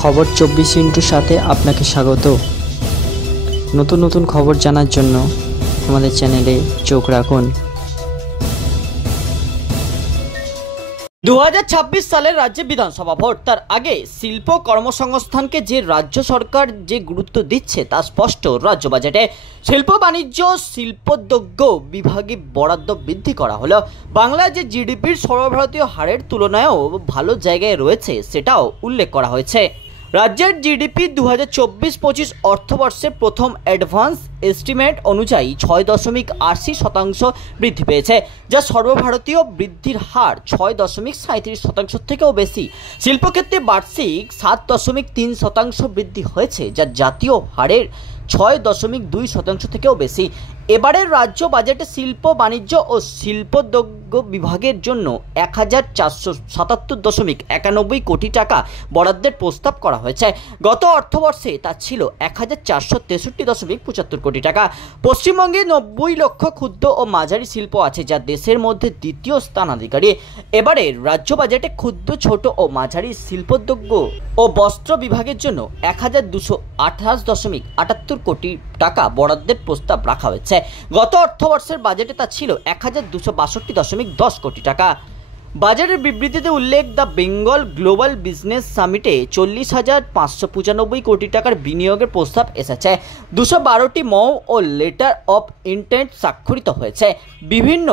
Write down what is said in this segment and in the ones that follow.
খবর 24 সাথে আপনাকে স্বাগত। নতুন নতুন খবর জানার জন্য আমাদের চ্যানেলে চোখ রাখুন। 2026 সালের রাজ্যে বিধানসভা ভোট, তার আগে শিল্প কর্মসংস্থানকে যে রাজ্য সরকার যে গুরুত্ব দিচ্ছে তা স্পষ্ট। রাজ্য বাজেটে শিল্প বাণিজ্য শিল্পোদ্যোগ বিভাগে বরাদ্দ বৃদ্ধি করা হলো। বাংলায় যে জিডিপির সর্বভারতীয় হারের তুলনায়ও ভালো জায়গায় রয়েছে সেটাও উল্লেখ করা হয়েছে। রাজ্যের জিডিপি 2024-25 অর্থবর্ষে প্রথম অ্যাডভান্স এস্টিমেট অনুযায়ী 6.80% বৃদ্ধি পেয়েছে, যা সর্বভারতীয় বৃদ্ধির হার 6.37% থেকেও বেশি। শিল্পক্ষেত্রে বার্ষিক 7.3% বৃদ্ধি হয়েছে, যা জাতীয় হারের 6.2% থেকেও বেশি। এবারের রাজ্য বাজেটে শিল্প বাণিজ্য ও শিল্পোদ্যোগ বিভাগের জন্য 1477.91 কোটি টাকা বরাদ্দের প্রস্তাব করা হয়েছে। গত অর্থবর্ষে তা ছিল 1463.75 কোটি টাকা। পশ্চিমবঙ্গে 90 লক্ষ ক্ষুদ্র ও মাঝারি শিল্প আছে, যা দেশের মধ্যে দ্বিতীয় স্থানাধিকারী। এবারের রাজ্য বাজেটে ক্ষুদ্র, ছোট ও মাঝারি শিল্পোদ্যোগ ও বস্ত্র বিভাগের জন্য 1228.78 কোটি টাকা বরাদ্দের প্রস্তাব রাখা হয়েছে। গত অর্থবর্ষের বাজেটে তা ছিল 1262.10 কোটি টাকা। বাজেটের বিবৃতিতে উল্লেখ, দ্য বেঙ্গল গ্লোবাল বিজনেস সামিটে 40,595 কোটি টাকার বিনিয়োগের প্রস্তাব এসেছে। 212টি মৌ ও লেটার অফ ইন্টেন্ট স্বাক্ষরিত হয়েছে। বিভিন্ন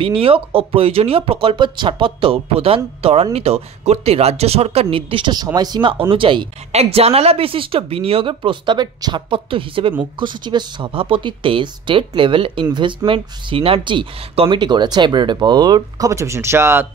বিনিয়োগ ও প্রয়োজনীয় প্রকল্প ছাড়পত্র প্রদান ত্বরান্বিত করতে রাজ্য সরকার নির্দিষ্ট সময়সীমা অনুযায়ী এক জানালা বিশিষ্ট বিনিয়োগের প্রস্তাবের ছাড়পত্র হিসেবে মুখ্য সচিবের সভাপতিত্বে state level investment synergy committee করেছে। রিপোর্ট খবর 24/7।